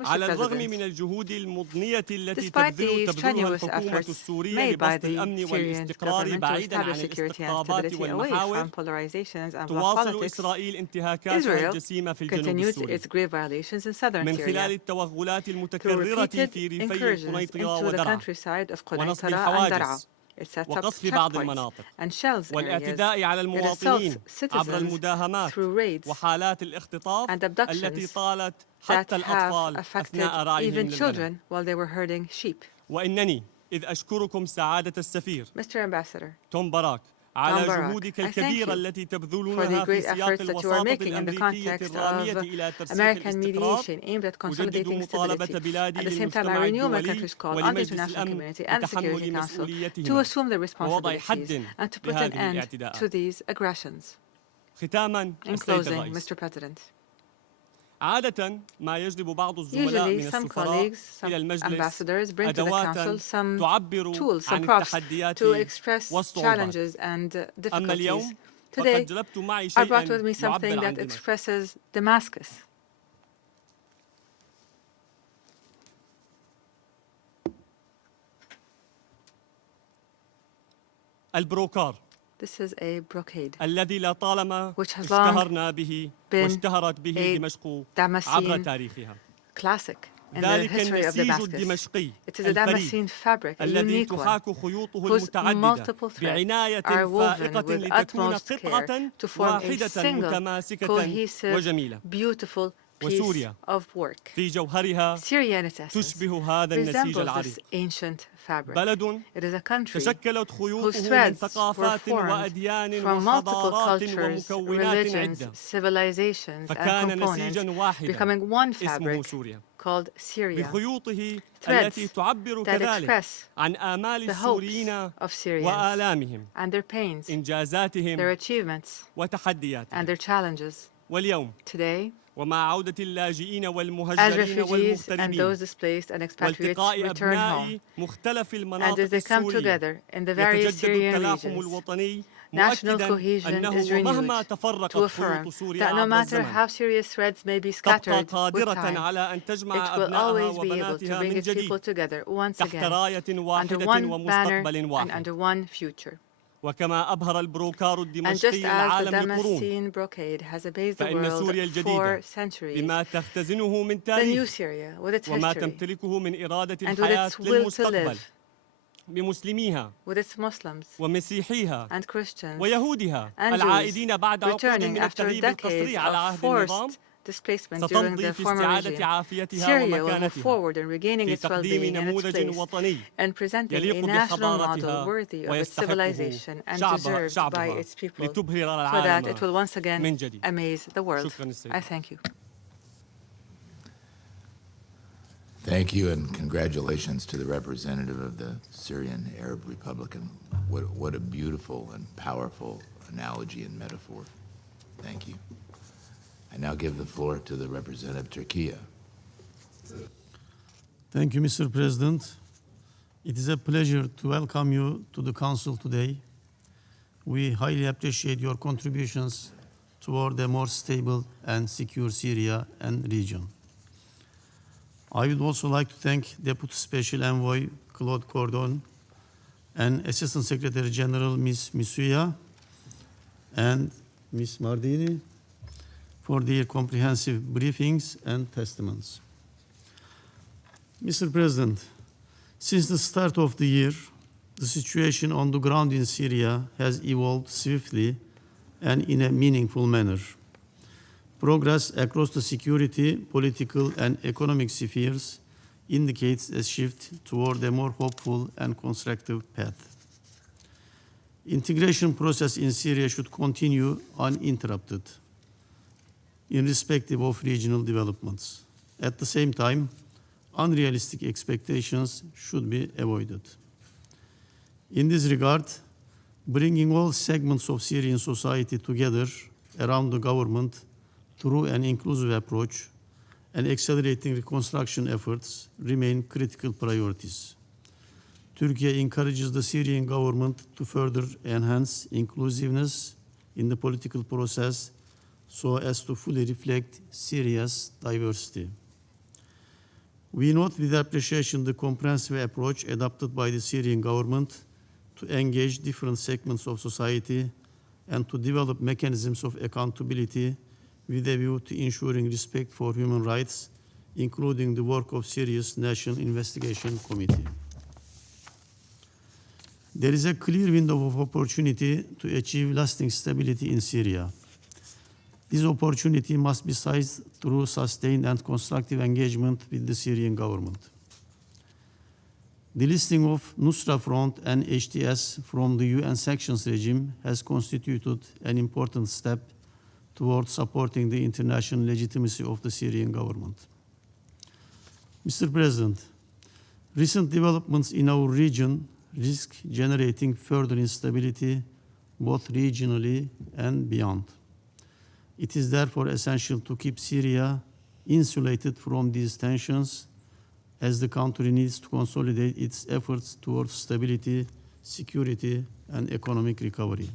Mr. على الرغم President, من الجهود المضنية التي despite the تبذلها strenuous الحكومة efforts السورية made by لبسط the الأمن Syrian والاستقرار government to بعيدا عن establish security and الاستقطابات stability away والمحاور، from polarizations and bloc تواصل politics, إسرائيل انتهاكاتها Israel الجسيمة في الجنوب continues السوري its grave violations in southern من خلال Syria التوغلات through المتكررة repeated في ريفي incursions القنيطرة into the ودرعا countryside of ونصب Qunaytara and Dar'a. الحواجز It sets up وقصف بعض checkpoints المناطق and shells areas. والاعتداء على It المواطنين assaults عبر citizens المداهمات through raids وحالات الاختطاف and abductions التي طالت that حتى have الأطفال affected أثناء رعيهم even للغنم. children while they were herding sheep. وإنني إذ أشكركم سعادة السفير Mr. Ambassador, توم باراك على Tom Barak, جهودك I thank الكبيرة you التي for the تبذلونها في great سياق efforts that you are الوساطة making in the الأمريكية context الرامية of إلى ترسيخ American الاستقرار. mediation aimed at أجدد consolidating مطالبة stability. بلادي At the same time, I للمجتمع renew my الدولي country's call on the ولمجلس international الأمن community and the Security لتحمل Council to مسؤوليتهما assume their ووضع responsibilities حد and to put an لهذه end الاعتداءات. to these aggressions. ختاما In السيد closing, الرئيس، Mr. President, عادة ما يجلب بعض الزملاء usually من some السفراء colleagues, إلى some المجلس ambassadors bring to the أدوات Council some تعبر tools, some عن props التحديات to express والصعوبات. challenges and أما difficulties. اليوم Today, فقد جلبت معي I brought with شيئا me something يعبر that عن دمشق. expresses Damascus. البروكار This is a brocade, الذي لطالما which has long اشتهرنا به been واشتهرت به a دمشق Damascene عبر تاريخها. classic in the ذلك history of النسيج Damascus. الدمشقي It is a الفريد Damascene fabric, a الذي unique one, تحاك خيوطه whose المتعددة multiple threads بعناية are woven فائقة with لتكون utmost care قطعة to form a واحدة single, متماسكة cohesive, وجميلة. beautiful piece of work. Syria, in its essence, resembles this ancient fabric. It is a country whose threads were formed from multiple cultures, religions, civilizations, and components, becoming one fabric called Syria. Threads that express the hopes of Syrians and their pains, their achievements, and their challenges. Today, as refugees and those displaced and expatriates return home, and as they come together in the various Syrian regions, national cohesion is renewed to affirm that no matter how Syria's threads may be scattered with time, it will always be able to bring its people together once again under one banner and under one future. And just as the Damascene brocade has amazed the world for centuries, the new Syria, with its history and with its will to live, with its Muslims and Christians and Jews returning after decades of forced displacement during the former regime, Syria will move forward in regaining its well-being and its place and presenting a national model worthy of its civilization and deserved by its people so that it will once again amaze the world. I thank you. Thank you, and congratulations to the representative of the Syrian Arab Republic. And what a beautiful and powerful analogy and metaphor. Thank you. I now give the floor to the representative of Turkey. Thank you, Mr. President. It is a pleasure to welcome you to the Council today. We highly appreciate your contributions toward a more stable and secure Syria and region. I would also like to thank Deputy Special Envoy Claude Cordon and Assistant Secretary General Ms. Misuya and Ms. Mardini for their comprehensive briefings and testaments. Mr. President, since the start of the year, the situation on the ground in Syria has evolved swiftly and in a meaningful manner. Progress across the security, political, and economic spheres indicates a shift toward a more hopeful and constructive path. Integration process in Syria should continue uninterrupted, irrespective of regional developments. At the same time, unrealistic expectations should be avoided. In this regard, bringing all segments of Syrian society together around the government through an inclusive approach and accelerating reconstruction efforts remain critical priorities. Turkey encourages the Syrian government to further enhance inclusiveness in the political process so as to fully reflect Syria's diversity. We note with appreciation the comprehensive approach adopted by the Syrian government to engage different segments of society and to develop mechanisms of accountability with a view to ensuring respect for human rights, including the work of Syria's National Investigation Committee. There is a clear window of opportunity to achieve lasting stability in Syria. This opportunity must be seized through sustained and constructive engagement with the Syrian government. The listing of Nusra Front and HTS from the UN sanctions regime has constituted an important step towards supporting the international legitimacy of the Syrian government. Mr. President, recent developments in our region risk generating further instability both regionally and beyond. It is therefore essential to keep Syria insulated from these tensions as the country needs to consolidate its efforts towards stability, security, and economic recovery.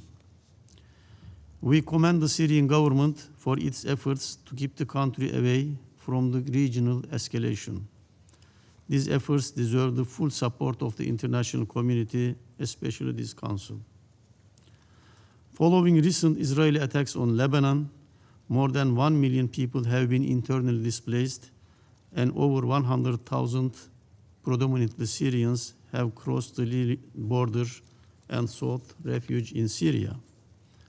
We commend the Syrian government for its efforts to keep the country away from the regional escalation. These efforts deserve the full support of the international community, especially this Council. Following recent Israeli attacks on Lebanon, more than 1 million people have been internally displaced and over 100,000, predominantly Syrians, have crossed the border and sought refuge in Syria.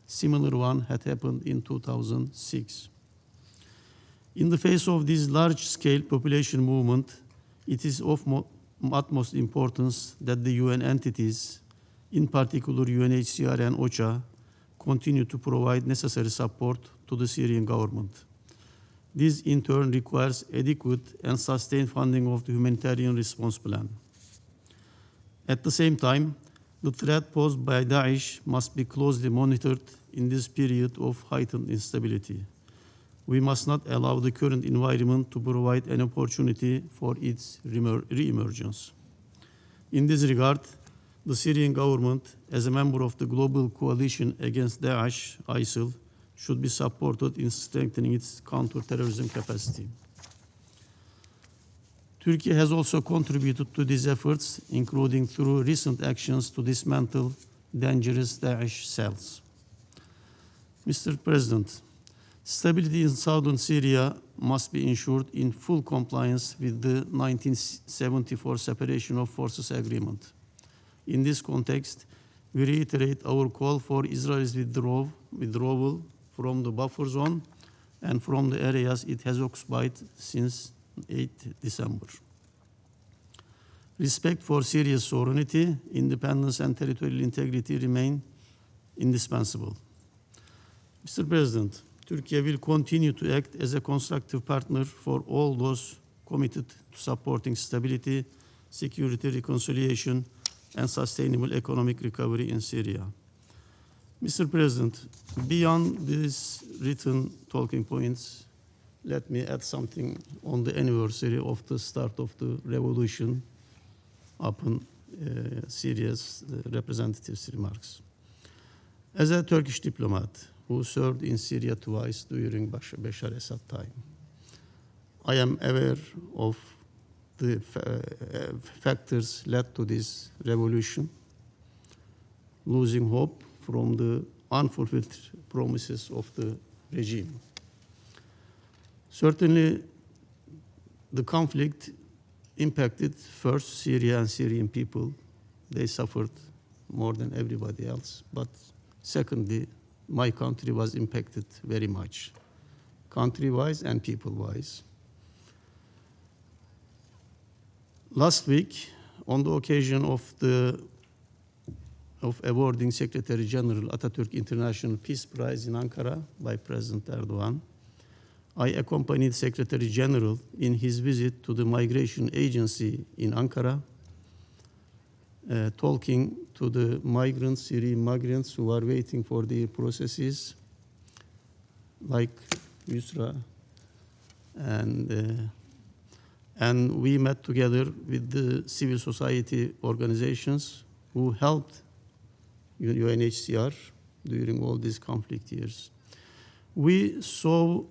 Similar one had happened in 2006. In the face of this large-scale population movement, it is of utmost importance that the UN entities, in particular UNHCR and OCHA, continue to provide necessary support to the Syrian government. This, in turn, requires adequate and sustained funding of the humanitarian response plan. At the same time, the threat posed by Daesh must be closely monitored in this period of heightened instability. We must not allow the current environment to provide an opportunity for its re-emergence. In this regard, the Syrian government, as a member of the global coalition against Daesh, ISIL, should be supported in strengthening its counter-terrorism capacity. Turkey has also contributed to these efforts, including through recent actions to dismantle dangerous Daesh cells. Mr. President, stability in southern Syria must be ensured in full compliance with the 1974 Separation of Forces Agreement. In this context, we reiterate our call for Israel's withdrawal from the buffer zone and from the areas it has occupied since 8 December. Respect for Syria's sovereignty, independence, and territorial integrity remain indispensable. Mr. President, Turkey will continue to act as a constructive partner for all those committed to supporting stability, security, reconciliation, and sustainable economic recovery in Syria. Mr. President, beyond these written talking points, let me add something on the anniversary of the start of the revolution upon Syria's representative's remarks. As a Turkish diplomat who served in Syria twice during Bashar Assad time, I am aware of the factors led to this revolution, losing hope from the unfulfilled promises of the regime. Certainly, the conflict impacted first Syria and Syrian people. They suffered more than everybody else. But secondly, my country was impacted very much, country-wise and people-wise. Last week, on the occasion of awarding Secretary General Atatürk International Peace Prize in Ankara by President Erdogan, I accompanied Secretary General in his visit to the Migration Agency in Ankara, talking to the migrants, Syrian migrants who are waiting for their processes, like Yusra, and we met together with the civil society organizations who helped UNHCR during all these conflict years. We saw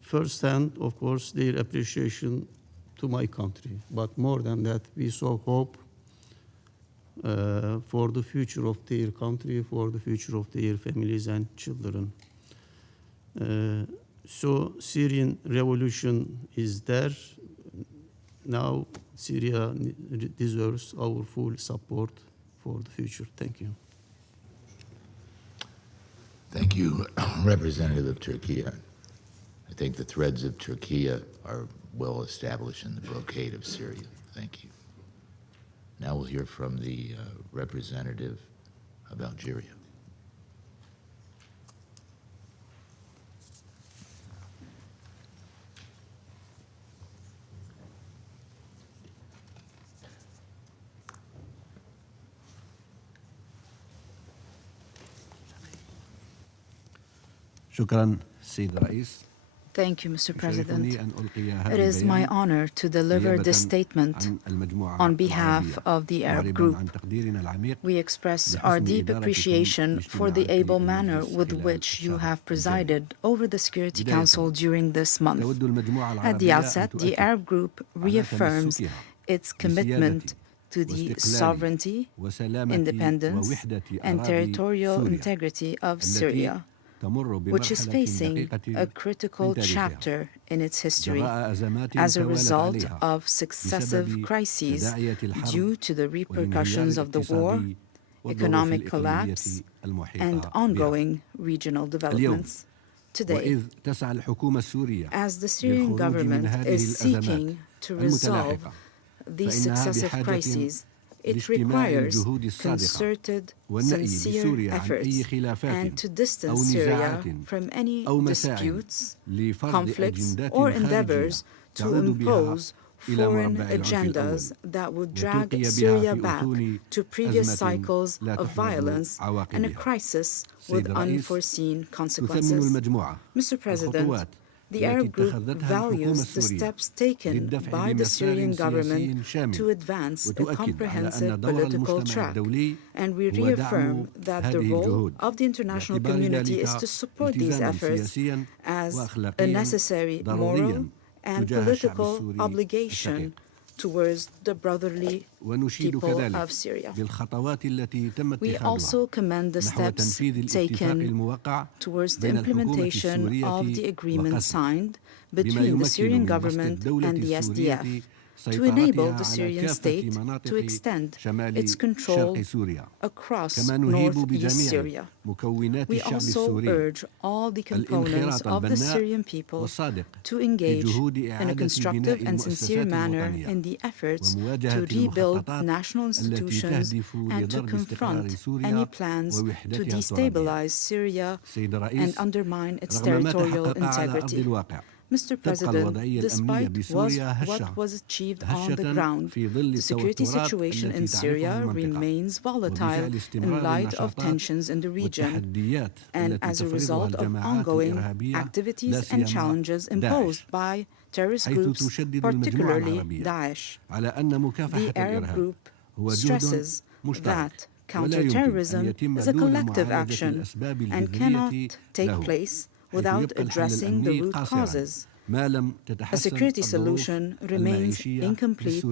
firsthand, of course, their appreciation to my country, but more than that, we saw hope for the future of their country, for the future of their families and children. So Syrian revolution is there. Now Syria deserves our full support for the future. Thank you. Thank you, Representative of Turkey. I think the threads of Turkey are well established in the brocade of Syria. Thank you. Now we'll hear from the representative of Algeria. شكرا سيد الرئيس. Thank you, Mr. President. It is my honor to deliver this statement on behalf of the Arab Group. We express our deep appreciation for the able manner with which you have presided over the Security Council during this month. At the outset, the Arab Group reaffirms its commitment to the sovereignty, independence, and territorial integrity of Syria, which is facing a critical chapter in its history as a result of successive crises due to the repercussions of the war, economic collapse, and ongoing regional developments. today, as the Syrian government is seeking to resolve these successive crises, it requires concerted, sincere efforts and to distance Syria from any disputes, conflicts, or endeavors to impose foreign agendas that would drag Syria back to previous cycles of violence and a crisis with unforeseen consequences. Mr. President, the Arab Group values the steps taken by the Syrian government to advance a comprehensive political track, and we reaffirm that the role of the international community is to support these efforts as a necessary moral and political obligation towards the brotherly people of Syria. We also commend the steps taken towards the implementation of the agreement signed between the Syrian government and the SDF to enable the Syrian state to extend its control across northeast Syria. We also urge all the components of the Syrian people to engage in a constructive and sincere manner in the efforts to rebuild national institutions and to confront any plans to destabilize Syria and undermine its territorial integrity. Mr. President, despite what was achieved on the ground, the security situation in Syria remains volatile in light of tensions in the region and as a result of ongoing activities and challenges imposed by terrorist groups, particularly Daesh. The Arab Group stresses that counterterrorism is a collective action and cannot take place without addressing the root causes. A security solution remains incomplete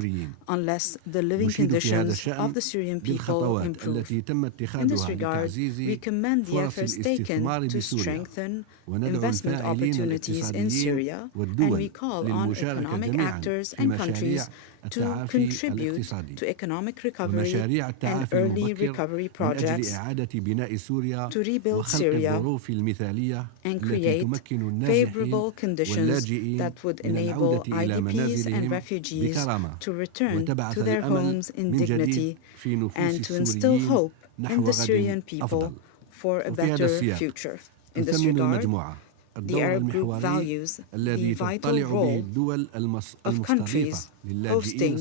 unless the living conditions of the Syrian people improve. In this regard, we commend the efforts taken to strengthen investment opportunities in Syria, and we call on economic actors and countries to contribute to economic recovery and early recovery projects to rebuild Syria and create favorable conditions that would enable IDPs and refugees to return to their homes in dignity and to instill hope in the Syrian people for a better future. In this regard, the Arab Group values the vital role of countries hosting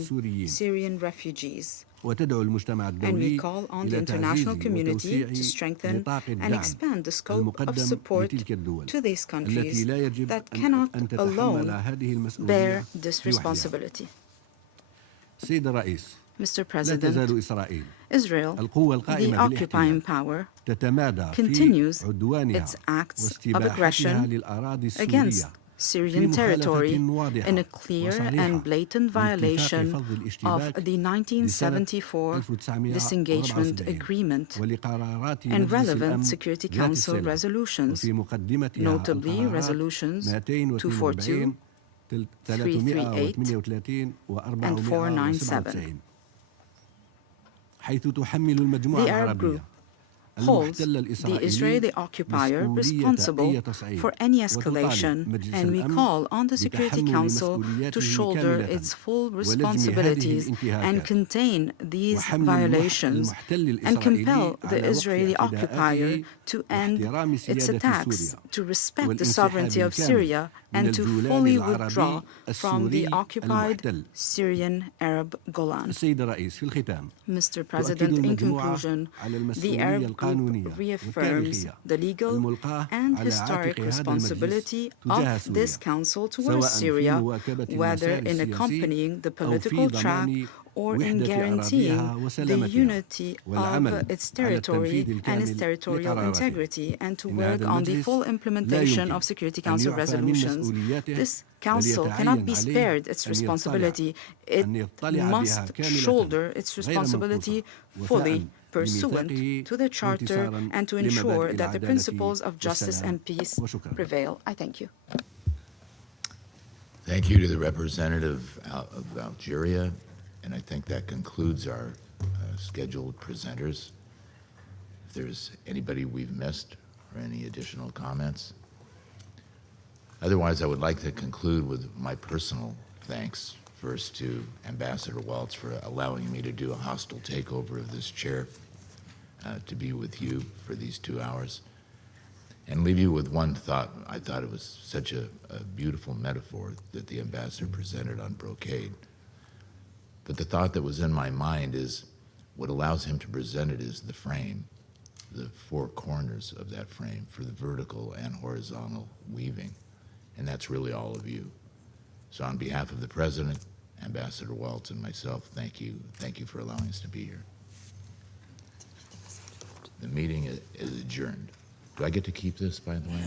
Syrian refugees, and we call on the international community to strengthen and expand the scope of support to these countries that cannot alone bear this responsibility. Mr. President, Israel, the occupying power, continues its acts of aggression against Syrian territory in a clear and blatant violation of the 1974 disengagement agreement and relevant Security Council resolutions, notably resolutions 242, 338, and 497. The Arab Group holds the Israeli occupier responsible for any escalation, and we call on the Security Council to shoulder its full responsibilities and contain these violations and compel the Israeli occupier to end its attacks, to respect the sovereignty of Syria, and to fully withdraw from the occupied Syrian Arab Golan. Mr. President, in conclusion, the Arab Group reaffirms the legal and historic responsibility of this Council towards Syria, whether in accompanying the political track or in guaranteeing the unity of its territory and its territorial integrity, and to work on the full implementation of Security Council resolutions. This Council cannot be spared its responsibility. It must shoulder its responsibility fully, pursuant to the Charter, and to ensure that the principles of justice and peace prevail. I thank you. Thank you to the representative of Algeria. And I think that concludes our scheduled presenters. If there's anybody we've missed or any additional comments. Otherwise, I would like to conclude with my personal thanks, first to Ambassador Waltz for allowing me to do a hostile takeover of this chair, to be with you for these 2 hours, and leave you with one thought. I thought it was such a beautiful metaphor that the ambassador presented on brocade. But the thought that was in my mind is what allows him to present it is the frame, the 4 corners of that frame for the vertical and horizontal weaving. And that's really all of you. So on behalf of the President, Ambassador Waltz, and myself, thank you. Thank you for allowing us to be here. The meeting is adjourned. Do I get to keep this, by the way?